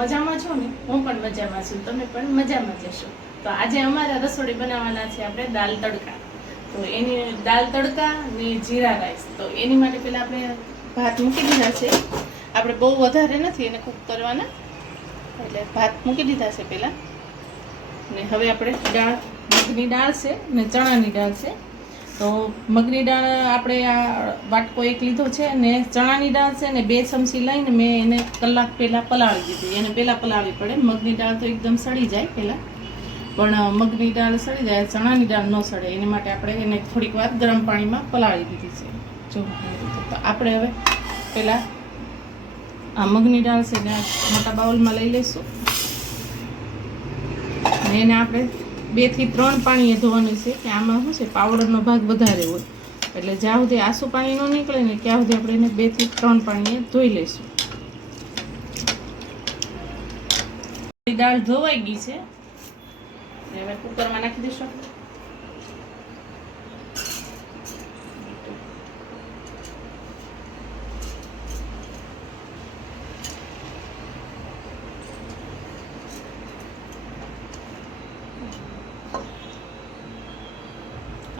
મજામાં છો ને? હું પણ મજામાં છું, તમે પણ મજામાં જશો. તો આજે અમારા રસોડી બનાવવાના છે આપણે દાલ તડકા. તો એની દાલ તડકા ને જીરા રાઈસ. તો એની માટે પહેલા આપણે ભાત મૂકી દીધા છે. આપણે બહુ વધારે નથી એને કૂક કરવાના, એટલે ભાત મૂકી દીધા છે પહેલા. ને હવે આપણે દાળ, મગની દાળ છે ને ચણાની દાળ છે. તો મગની દાળ આપણે આ વાટકો એક લીધો છે ને ચણાની દાળ છે ને 2 ચમચી લઈને મેં એને કલાક પહેલાં પલાળી દીધી. એને પહેલાં પલાળવી પડે. મગની દાળ તો એકદમ સડી જાય પહેલાં, પણ મગની દાળ સડી જાય, ચણાની દાળ ન સડે એની માટે આપણે એને થોડીક વાર ગરમ પાણીમાં પલાળી દીધી છે. જો તો આપણે હવે પહેલાં આ મગની દાળ છે ને મોટા બાઉલમાં લઈ લઈશું ને એને આપણે 2 થી 3 પાણીએ ધોવાનું છે કે આમાં શું છે પાવડરનો ભાગ વધારે હોય, એટલે જ્યાં સુધી આસુ પાણી ન નીકળે ને ત્યાં સુધી આપણે એને 2 થી 3 પાણીએ ધોઈ લઈશું. દાળ ધોવાઈ ગઈ છે, હવે કુકરમાં નાખી દઈશું.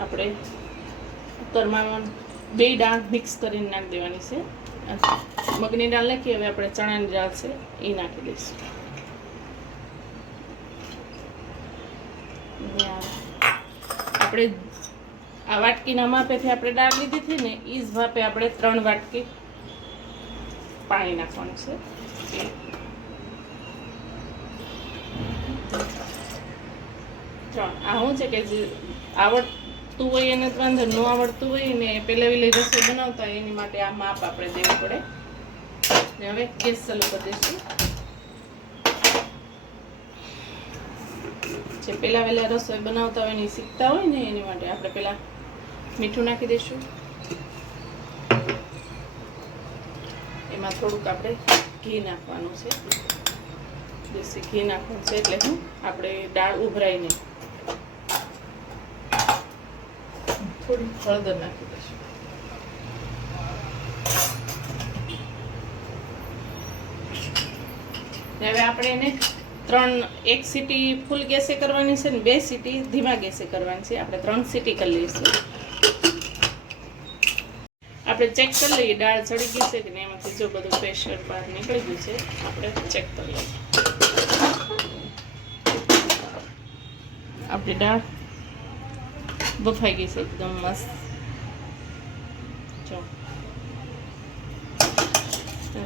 આપણે કુકરમાં 2 દાળ મિક્સ કરીને નાખી દેવાની છે. મગની દાળ નાખી, હવે આપણે ચણાની દાળ છે એ નાખી દઈશું. આપણે આ વાટકીના માપેથી આપણે દાળ લીધી હતી ને એ જ માપે આપણે 3 વાટકી પાણી નાખવાનું છે. આ શું છે કે જે આવડતું હોય એને વાંધો, ન આવડતું હોય ને પહેલા વેલી રસોઈ બનાવતા હોય એની માટે આ માપ આપણે દેવું પડે. ને હવે ગેસ ચાલુ કરી દઈશું. જે પહેલા વહેલા રસોઈ બનાવતા હોય ને શીખતા હોય ને એની માટે આપણે પહેલા મીઠું નાખી દઈશું. એમાં થોડુંક આપણે ઘી નાખવાનું છે, દેશી ઘી નાખવાનું છે, એટલે હું આપણે દાળ ઉભરાય નહીં. થોડી હળદર નાખી દઈશું. હવે આપણે એને 1 સીટી ફૂલ ગેસે કરવાની છે ને 2 સીટી ધીમા ગેસે કરવાની છે. આપણે 3 સીટી કરી લઈશું. આપણે ચેક કરી લઈએ દાળ ચડી ગઈ છે કે નહીં, એમાંથી જો બધું પ્રેશર બહાર નીકળી ગયું છે આપણે ચેક કરી લઈએ. આપણી દાળ બફાઈ ગઈ છે એકદમ મસ્ત. જો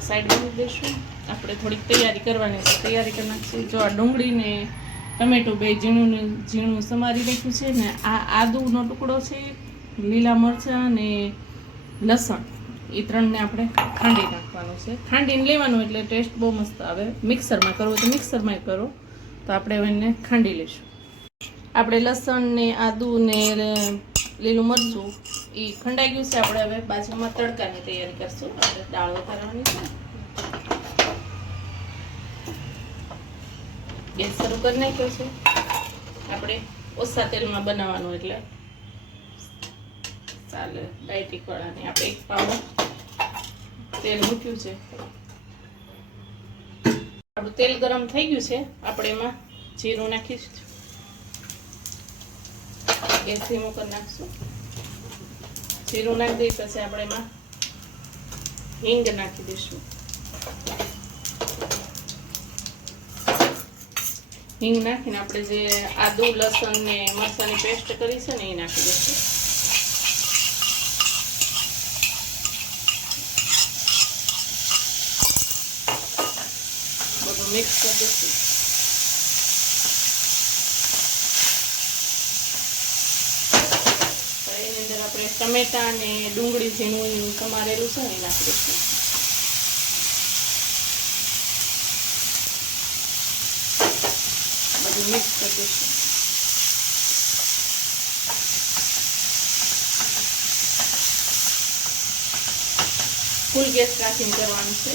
સાઈડમાં મૂકી દઈશું. આપણે થોડીક તૈયારી કરવાની છે, તૈયારી કરી નાખીશું. જો આ ડુંગળી ને ટમેટું 2 ઝીણું સમારી રાખ્યું છે ને આ આદુનો ટુકડો છે, લીલા મરચાં ને લસણ, એ 3ને આપણે ખાંડી નાખવાનું છે. ખાંડીને લેવાનું એટલે ટેસ્ટ બહુ મસ્ત આવે. મિક્સરમાં કરવો તો મિક્સરમાં કરો, તો આપણે એને ખાંડી લઈશું. આપણે લસણ ને આદુ ને લીલું મરચું એ ખંડાઈ ગયું છે. આપણે હવે બાજુમાં તડકાની તૈયારી કરશું. આપણે દાળ વઘારવાની છે. ગેસ શરૂ કરી નાખ્યો છે. આપણે ઓછા તેલમાં બનાવવાનું એટલે ચાલે ડાયટિક વાળાને. આપણે 1 પાવડો તેલ મૂક્યું છે. આપણું તેલ ગરમ થઈ ગયું છે. આપણે એમાં જીરું નાખીશું. ગેસ ધીમો કરી નાખશું. જીરું નાખી દઈ પછી આપણે એમાં હિંગ નાખી દઈશું. હિંગ નાખીને આપણે જે આદુ લસણ ને મરચાંની પેસ્ટ કરી છે ને એ નાખી દઈશું. બધું મિક્સ કરી દઈશું. એની અંદર આપણે ટમેટા ને ડુંગળી ઝીણું સમારેલું છે ને એ નાખી દઈશું. બધું મિક્સ કરી દઈશું. ફૂલ ગેસ રાખીને કરવાનું છે.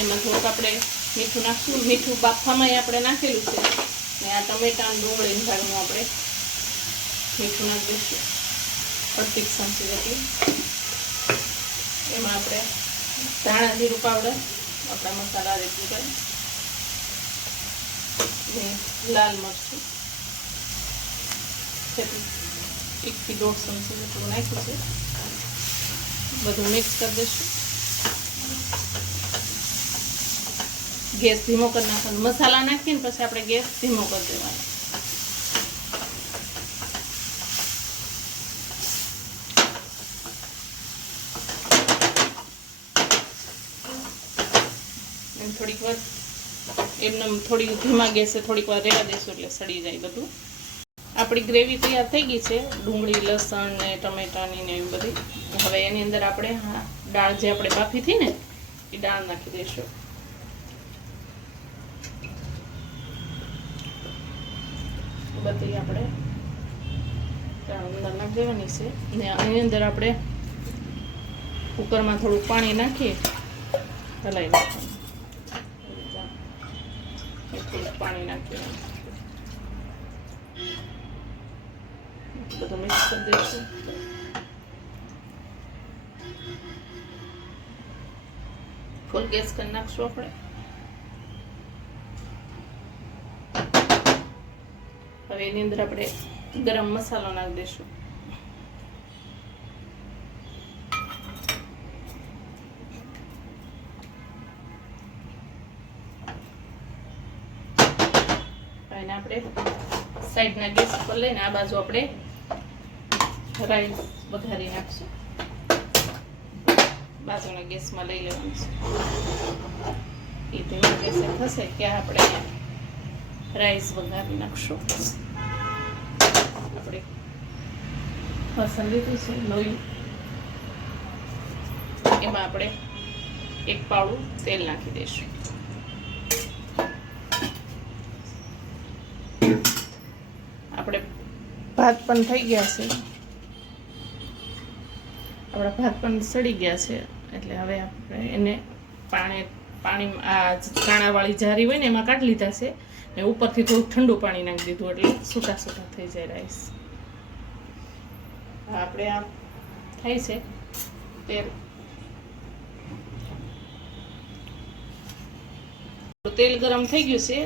એમાં થોડુંક આપણે મીઠું નાખશું. મીઠું બાફવામાં આપણે નાખેલું છે, ને આ ટમેટા ડુંગળી ધાણું આપણે મીઠું નાખી દઈશું, અડધી ચમચી જેટલી. એમાં આપણે ધાણા જીરું પાવડર, આપણા મસાલા રેગ્યુલર, ને લાલ મરચું 1 થી 1.5 ચમચી જેટલું નાખ્યું છે. બધું મિક્સ કરી દઈશું. ગેસ ધીમો કરી નાખવાનો. મસાલા નાખીને પછી આપણે ગેસ ધીમો કરી દેવાનો. થોડીક વાર એમને થોડી ધીમા ગેસે થોડીક વાર રહેવા દઈશું એટલે સડી જાય બધું. આપણી ગ્રેવી તૈયાર થઈ ગઈ છે, ડુંગળી લસણ ને ટમેટાની ને એવી બધી. હવે એની અંદર આપણે દાળ જે આપણે બાફી હતી ને એ દાળ નાખી દઈશું. બધી આપણે અંદર નાખી દેવાની છે. ને એની અંદર આપણે કુકરમાં થોડુંક પાણી નાખી હલાવી નાખવાનું. થોડુંક પાણી નાખી બધું મિક્સ કરી દઈશું. ફૂલ ગેસ કરી નાખશું આપણે. હવે એની અંદર આપણે ગરમ મસાલો નાખી દઈશું. અને આપણે સાઈડના ગેસ પર લઈને આ બાજુ આપણે રાઈસ વઘારી નાખશું. બાજુના ગેસમાં લઈ લેવાનું છે. એ ધીમા ગેસે થશે કે આપણે રાઈસ વઘારી નાખશું. આપણે લસણ લીધું છે લોહી, એમાં આપણે 1 પાવડું તેલ નાખી દઈશું. આપણે ભાત પણ થઈ ગયા છે, આપણા ભાત પણ સડી ગયા છે. એટલે હવે આપણે એને પાણી આ કાણાવાળી જારી હોય ને એમાં કાઢી લીધા છે. ને ઉપરથી થોડું ઠંડુ પાણી નાખી દીધું એટલે છૂટા છૂટા થઈ જાય રાઈસ. આપણે આ થાય છે તેલ ગરમ થઈ ગયું છે.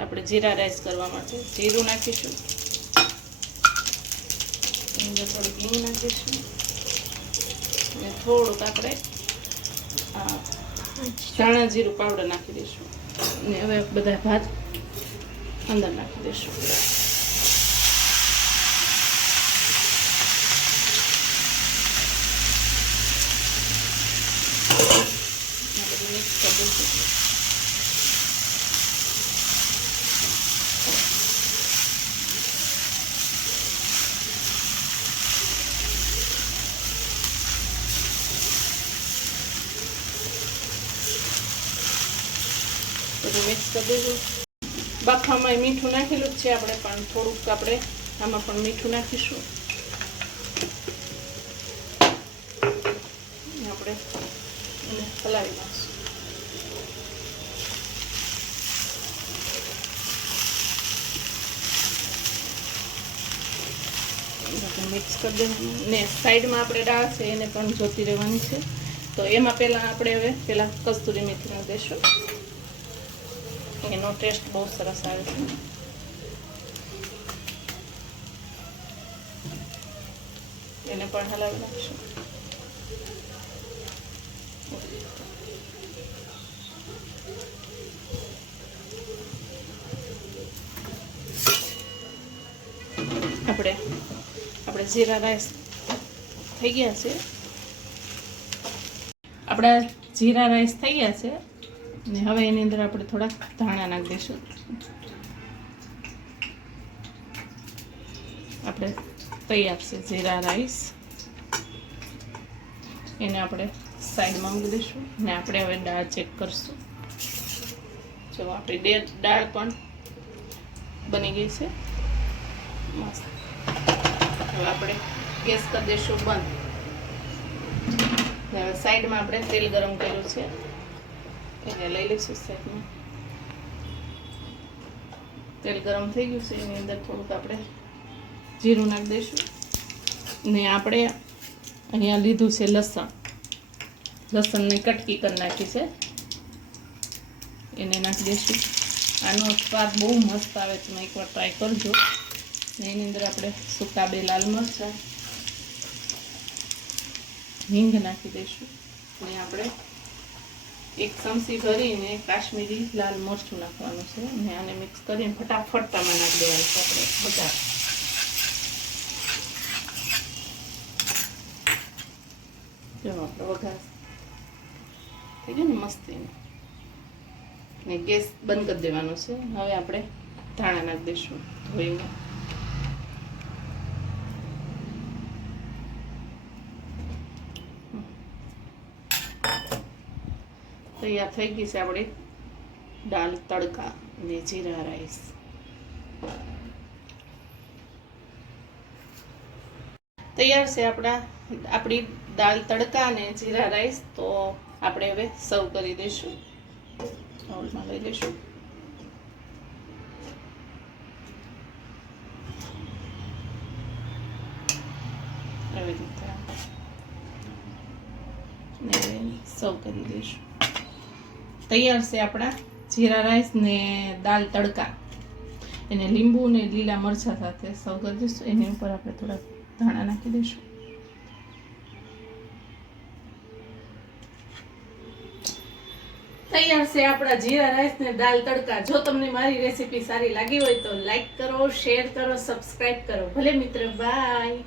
આપણે જીરા રાઈસ કરવા માટે જીરું નાખીશું, થોડીક હિંગ નાખીશું અને થોડુંક આપણે ધાણા જીરું પાવડર નાખી દઈશું. અને હવે બધા ભાત અંદર નાખી દઈશું. મિક્સ કરી દઈશું. બધું મિક્સ કરી દઈશું. બાફામાં મીઠું નાખેલું જ છે આપણે, પણ થોડુંક આપણે આમાં પણ મીઠું નાખીશું. આપણે એને હલાવી નાખીશું. મિક્સ કરી દેવાનું. ને સાઈડમાં આપણે દાળ છે એને પણ જોતી રહેવાની છે. તો એમાં પહેલાં આપણે હવે કસ્તુરી મેથી નાખી દઈશું. એનો ટેસ્ટ બહુ સરસ આવે છે. એને પણ હલાવી નાખીશું. આપણે જીરા રાઈસ થઈ ગયા છે. આપણા જીરા રાઈસ થઈ ગયા છે. ને હવે એની અંદર આપણે થોડાક ધાણા નાખી દઈશું. આપણે તૈયાર છે જીરા રાઈસ. એને આપણે સાઈડમાં મૂકી દઈશું. ને આપણે હવે દાળ ચેક કરશું. જો આપણી દાળ પણ બની ગઈ છે મસ્ત. હવે આપણે ગેસ કરી દઈશું બંધ. સાઈડમાં આપણે તેલ ગરમ કર્યું છે એને લઈ લઈશું સાઈડમાં. તેલ ગરમ થઈ ગયું છે, એની અંદર થોડુંક આપણે જીરું નાખી દઈશું ને આપણે અહીંયા લીધું છે લસણની કટકી કરી નાખી છે, એને નાખી દઈશું. આનો સ્વાદ બહુ મસ્ત આવે છે, તમે એકવાર ટ્રાય કરજો. ને એની અંદર આપણે સૂકા 2 લાલ મરચાં, હિંગ નાખી દઈશું ને આપણે 1 ચમચી ભરીને કાશ્મીરી લાલ મરચું નાખવાનું છે ને આને મિક્સ કરીને ફટાફટ ટામાં નાખી દેવાનું છે આપણે બધા. જો આપણે વઘાર થઈ ગયું ને મસ્તી ને ગેસ બંધ કરી દેવાનો છે. હવે આપણે ધાણા નાખી દઈશું ધોઈને. તૈયાર થઈ ગઈ છે આપણી દાળ તડકા અને જીરા રાઈસ. તૈયાર છે આપણી દાળ તડકા અને જીરા રાઈસ. તો આપણે હવે સર્વ કરી દઈશું, બાઉલમાં લઈ લઈશું. એવી રીતે સર્વ કરી દઈશું. તૈયાર છે આપણા જીરા રાઈસ ને દાળ તડકા. એને લીંબુ ને લીલા મરચાં સાથે સર્વ કરી દઈશું. એની ઉપર આપણે થોડા ધાણા નાખી દઈશું. તૈયાર છે આપણા જીરા રાઈસ ને દાળ તડકા. જો તમને મારી રેસીપી સારી લાગી હોય તો લાઈક કરો, શેર કરો, સબસ્ક્રાઇબ કરો. ભલે મિત્ર, બાય.